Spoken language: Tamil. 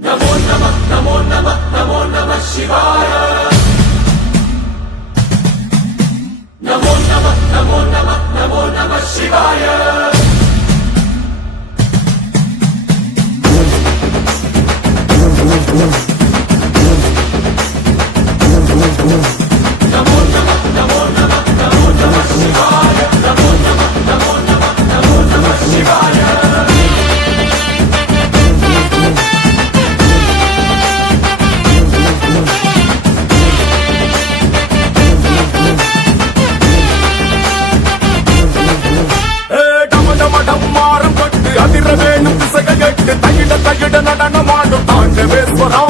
नमो नमः नमो नमः नमो नमः शिवाय नमो नमः नमो नमः नमो नमः शिवाय नमो नमः नमो नमः नमो नमः शिवाय नमो नमः नमो नमः नमो नमः शिवाय அதிர வேணும் திசைகள் எட்டு தகிட தகிட நடனமாடும் தாண்டவேஸ்வரா